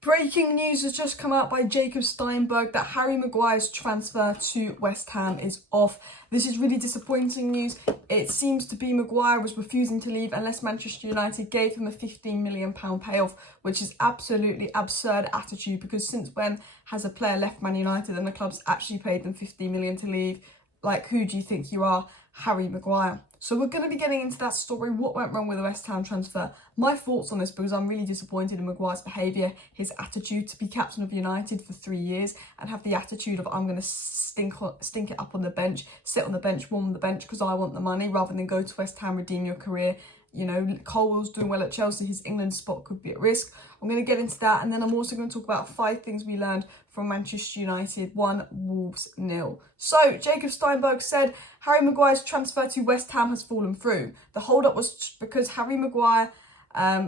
Breaking news has just come out by Jacob Steinberg that Harry Maguire's transfer to West Ham is off. This is really disappointing news. It seems to be Maguire was refusing to leave unless Manchester United gave him a £15 million payoff, which is absolutely absurd attitude, because since when has a player left Man United and the club's actually paid them £15 million to leave? Like, who do you think you are? Harry Maguire. So we're going to be getting into that story, what went wrong with the West Ham transfer, my thoughts on this, because I'm really disappointed in Maguire's behaviour, his attitude to be captain of United for 3 years and have the attitude of I'm going to stink it up on the bench, sit on the bench, warm the bench because I want the money, rather than go to West Ham, redeem your career. You know, Colwell's doing well at Chelsea, his England spot could be at risk. I'm going to get into that, and then I'm also going to talk about 5 things we learned from Manchester United 1, Wolves 0. So, Jacob Steinberg said Harry Maguire's transfer to West Ham has fallen through. The hold-up was because the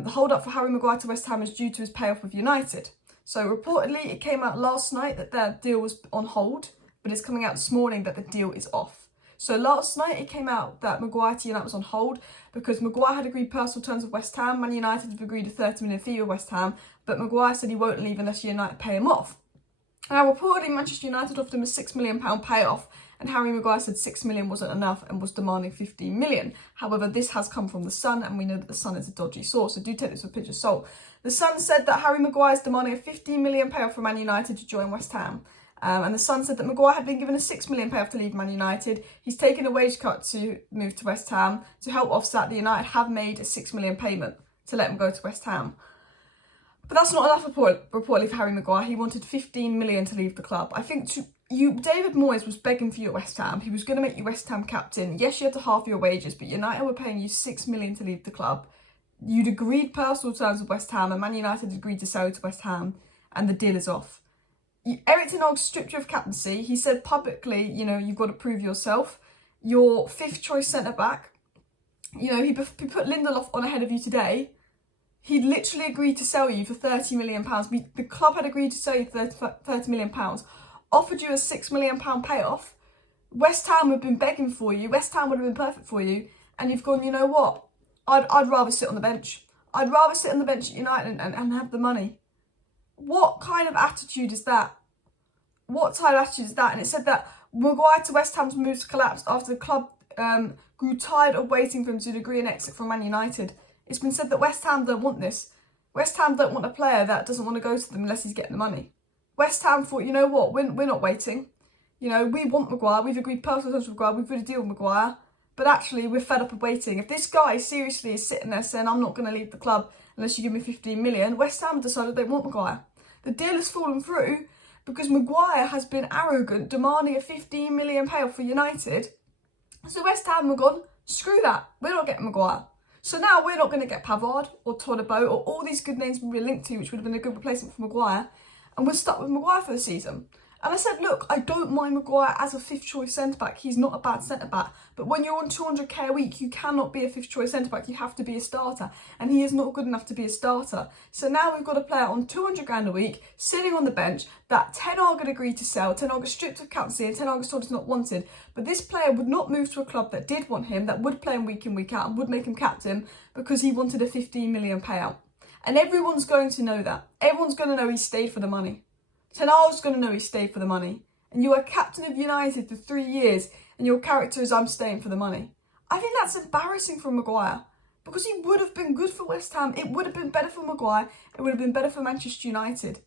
hold-up for Harry Maguire to West Ham is due to his payoff with United. So, reportedly, it came out last night that their deal was on hold, but it's coming out this morning that the deal is off. So last night it came out that Maguire to United was on hold because Maguire had agreed personal terms with West Ham. Man United have agreed a £30 million fee with West Ham, but Maguire said he won't leave unless United pay him off. Now, reportedly, Manchester United offered him a £6 million payoff, and Harry Maguire said £6 million wasn't enough and was demanding £15 million. However, this has come from The Sun, and we know that The Sun is a dodgy source, so do take this with a pinch of salt. The Sun said that Harry Maguire is demanding a £15 million payoff from Man United to join West Ham. And The Sun said that Maguire had been given a £6 million payoff to leave Man United. He's taken a wage cut to move to West Ham. To help offset, the United have made a £6 million payment to let him go to West Ham. But that's not enough reportedly for Harry Maguire. He wanted £15 million to leave the club. I think David Moyes was begging for you at West Ham. He was going to make you West Ham captain. Yes, you had to halve your wages, but United were paying you £6 million to leave the club. You'd agreed personal terms with West Ham, and Man United agreed to sell you to West Ham, and the deal is off. Erik Ten Hag stripped you of captaincy. He said publicly, you know, you've got to prove yourself. Your 5th choice centre-back, you know, he put Lindelof on ahead of you today. He literally agreed to sell you for £30 million. The club had agreed to sell you for £30 million, offered you a £6 million payoff. West Ham would have been begging for you. West Ham would have been perfect for you. And you've gone, you know what? I'd rather sit on the bench. I'd rather sit on the bench at United and have the money. What kind of attitude is that? What type of attitude is that? And it said that Maguire to West Ham's moves collapsed after the club grew tired of waiting for him to agree an exit from Man United. It's been said that West Ham don't want this. West Ham don't want a player that doesn't want to go to them unless he's getting the money. West Ham thought, you know what, we're not waiting. You know, we want Maguire, we've agreed personal terms with Maguire, we've agreed a deal with Maguire, but actually we're fed up of waiting. If this guy seriously is sitting there saying, I'm not going to leave the club unless you give me £15 million, West Ham decided they want Maguire. The deal has fallen through because Maguire has been arrogant, demanding a £15 million payoff for United. So West Ham have gone, screw that, we're not getting Maguire. So now we're not going to get Pavard or Todibo or all these good names we were linked to, which would have been a good replacement for Maguire, and we're stuck with Maguire for the season. And I said, look, I don't mind Maguire as a 5th choice centre-back. He's not a bad centre-back. But when you're on 200k a week, you cannot be a 5th choice centre-back. You have to be a starter. And he is not good enough to be a starter. So now we've got a player on 200 grand a week, sitting on the bench, that Ten Hag had agreed to sell. Ten Hag is stripped of captaincy, and Ten Hag is told he's not wanted. But this player would not move to a club that did want him, that would play him week in, week out, and would make him captain because he wanted a £15 million payout. And everyone's going to know that. Everyone's going to know he stayed for the money. Ten Hag's going to know he stayed for the money. And you are captain of United for 3 years and your character is I'm staying for the money. I think that's embarrassing for Maguire because he would have been good for West Ham. It would have been better for Maguire. It would have been better for Manchester United.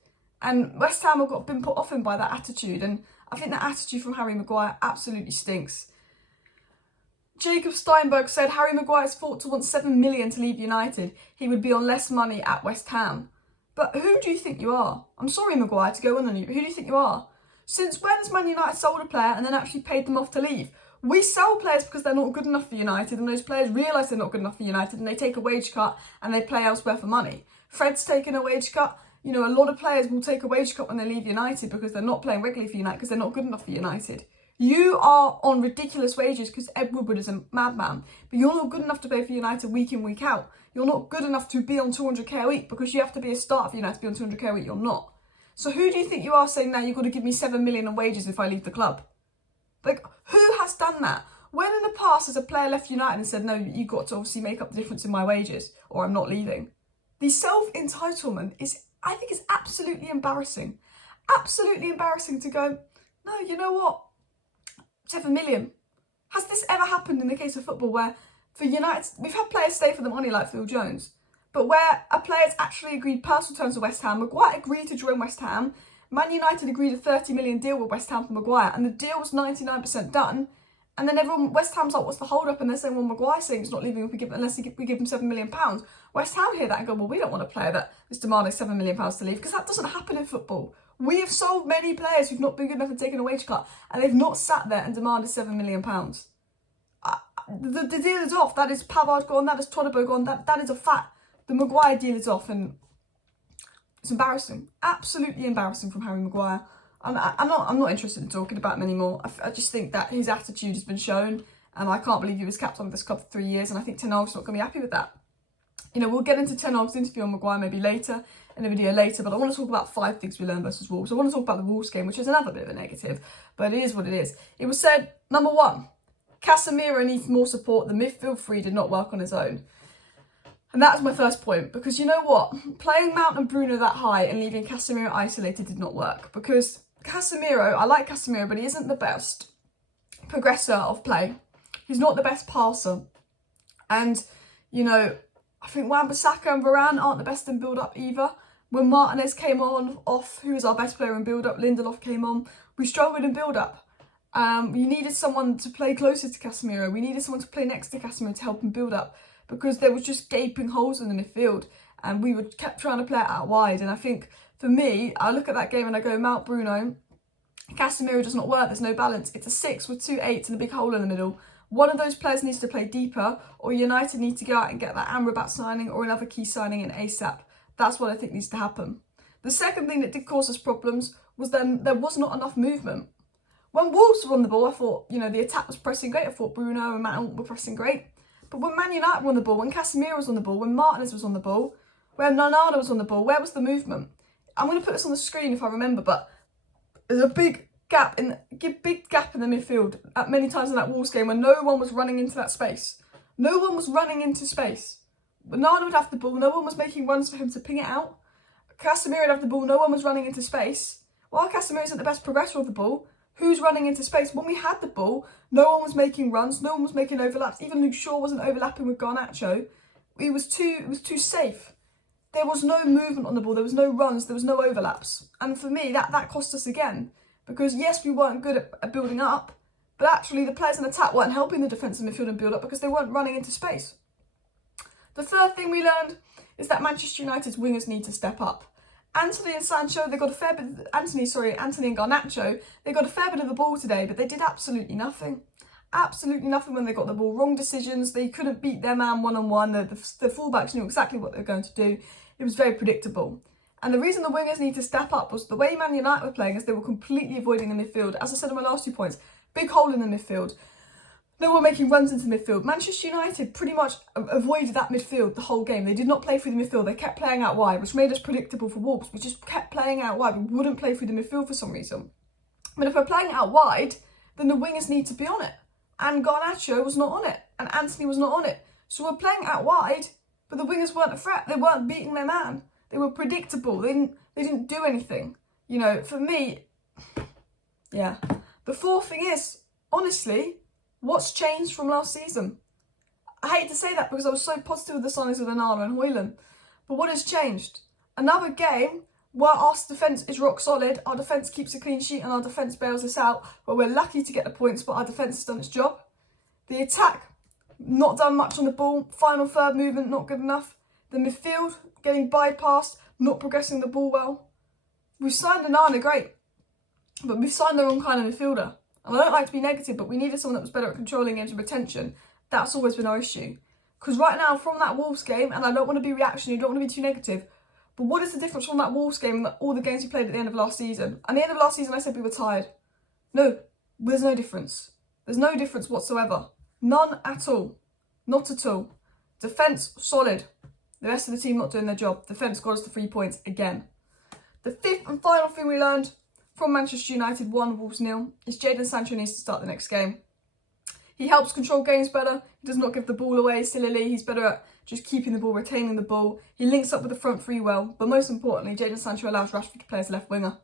And West Ham have been put off him by that attitude. And I think that attitude from Harry Maguire absolutely stinks. Jacob Steinberg said Harry Maguire's thought to want £7 million to leave United. He would be on less money at West Ham. But who do you think you are? I'm sorry, Maguire, to go on you, but who do you think you are? Since when has Man United sold a player and then actually paid them off to leave? We sell players because they're not good enough for United, and those players realise they're not good enough for United, and they take a wage cut and they play elsewhere for money. Fred's taken a wage cut. You know, a lot of players will take a wage cut when they leave United because they're not playing regularly for United because they're not good enough for United. You are on ridiculous wages because Ed Woodward is a madman, but you're not good enough to play for United week in, week out. You're not good enough to be on 200k a week because you have to be a starter for United to be on 200k a week. You're not. So who do you think you are saying now you've got to give me £7 million in wages if I leave the club? Like, who has done that? When in the past has a player left United and said, no, you've got to obviously make up the difference in my wages or I'm not leaving? The self-entitlement is I think it's absolutely embarrassing. Absolutely embarrassing to go, no, you know what? 7 million. Has this ever happened in the case of football where for United, we've had players stay for the money like Phil Jones, but where a player's actually agreed personal terms with West Ham, Maguire agreed to join West Ham, Man United agreed a 30 million deal with West Ham for Maguire, and the deal was 99% done, and then West Ham's like, what's the hold up? And they're saying, well, Maguire's saying he's not leaving unless we give him £7 million. West Ham hear that and go, well, we don't want a player that is demanding £7 million to leave, because that doesn't happen in football. We have sold many players who've not been good enough to take a wage cut, and they've not sat there and demanded £7 million. The deal is off. That is Pavard gone, that is Todibo gone, that is a fact. The Maguire deal is off, and it's embarrassing. Absolutely embarrassing from Harry Maguire. I'm not interested in talking about him anymore. I just think that his attitude has been shown, and I can't believe he was captain of this club for 3 years, and I think Ten Hag's not going to be happy with that. You know, we'll get into Ten Hag's interview on Maguire maybe later, in a video later, but I want to talk about 5 things we learned versus Wolves. I want to talk about the Wolves game, which is another bit of a negative, but it is what it is. It was said, number 1, Casemiro needs more support. The midfield three did not work on his own. And that's my first point, because you know what? Playing Mount and Bruno that high and leaving Casemiro isolated did not work, because Casemiro, I like Casemiro, but he isn't the best progressor of play. He's not the best passer. And, you know, I think Wan-Bissaka and Varane aren't the best in build-up either. When Martinez came off, who was our best player in build-up, Lindelof came on, we struggled in build-up. We needed someone to play closer to Casemiro. We needed someone to play next to Casemiro to help him build up, because there was just gaping holes in the midfield, and we kept trying to play it out wide. And I think, for me, I look at that game and I go, Mount, Bruno, Casemiro does not work, there's no balance. It's a 6 with 2 8s and a big hole in the middle. One of those players needs to play deeper, or United need to go out and get that Amrabat signing or another key signing in ASAP. That's what I think needs to happen. The second thing that did cause us problems was then there was not enough movement. When Wolves were on the ball, I thought, you know, the attack was pressing great. I thought Bruno and Mount were pressing great. But when Man United were on the ball, when Casemiro was on the ball, when Martinez was on the ball, when Nanada was on the ball, where was the movement? I'm going to put this on the screen if I remember, but there's a big gap in the midfield at many times in that Wolves game when no one was running into that space. No one was running into space. Nanada would have the ball, no one was making runs for him to ping it out. Casemiro would have the ball, no one was running into space. While Casemiro isn't the best progressor of the ball, who's running into space? When we had the ball, no one was making runs, no one was making overlaps. Even Luke Shaw wasn't overlapping with Garnacho. It was too safe. There was no movement on the ball, there was no runs, there was no overlaps. And for me, that cost us again. Because yes, we weren't good at building up, but actually the players in attack weren't helping the defensive midfield and build up because they weren't running into space. The third thing we learned is that Manchester United's wingers need to step up. Anthony and Sancho, they got a fair bit. Anthony and Garnacho, they got a fair bit of the ball today, but they did absolutely nothing. Absolutely nothing when they got the ball. Wrong decisions. They couldn't beat their man one-on-one. The fullbacks knew exactly what they were going to do. It was very predictable. And the reason the wingers need to step up was the way Man United were playing, is they were completely avoiding the midfield. As I said in my last 2 points, big hole in the midfield. No one making runs into midfield. Manchester United pretty much avoided that midfield the whole game. They did not play through the midfield. They kept playing out wide, which made us predictable for Wolves. We just kept playing out wide. We wouldn't play through the midfield for some reason. But if we're playing out wide, then the wingers need to be on it. And Garnacho was not on it. And Anthony was not on it. So we're playing out wide, but the wingers weren't a threat. They weren't beating their man. They were predictable. They didn't do anything. You know, for me, yeah. The fourth thing is, honestly, what's changed from last season? I hate to say that because I was so positive with the signings of Onana and Højlund. But what has changed? Another game where our defence is rock solid, our defence keeps a clean sheet and our defence bails us out, where we're lucky to get the points, but our defence has done its job. The attack, not done much on the ball. Final third movement, not good enough. The midfield, getting bypassed, not progressing the ball well. We've signed Onana, great. But we've signed the wrong kind of midfielder. And I don't like to be negative, but we needed someone that was better at controlling games and retention. That's always been our issue. Because right now, from that Wolves game, and I don't want to be reactionary, don't want to be too negative, but what is the difference from that Wolves game and all the games we played at the end of last season? At the end of last season, I said we were tired. No, there's no difference. There's no difference whatsoever. None at all. Not at all. Defence, solid. The rest of the team not doing their job. Defence got us the 3 points again. The fifth and final thing we learned from Manchester United 1, Wolves 0, is Jadon Sancho needs to start the next game. He helps control games better. He does not give the ball away sillily. He's better at just keeping the ball, retaining the ball. He links up with the front three well. But most importantly, Jadon Sancho allows Rashford to play as a left winger.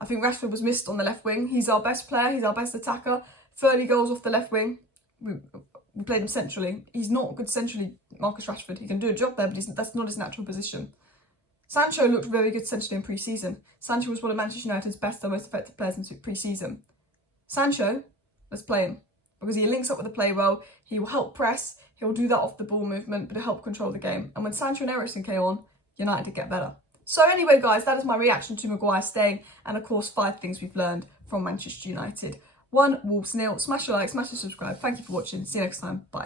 I think Rashford was missed on the left wing. He's our best player. He's our best attacker. 30 goals off the left wing. We played him centrally. He's not good centrally, Marcus Rashford. He can do a job there, but that's not his natural position. Sancho looked very good centrally in pre-season. Sancho was one of Manchester United's best and most effective players in pre-season. Sancho, let's play him. Because he links up with the play well. He will help press. He'll do that off the ball movement, but he'll help control the game. And when Sancho and Eriksen came on, United did get better. So anyway, guys, that is my reaction to Maguire staying. And of course, 5 things we've learned from Manchester United. 1, Wolves 0. Smash a like, smash a subscribe. Thank you for watching. See you next time. Bye.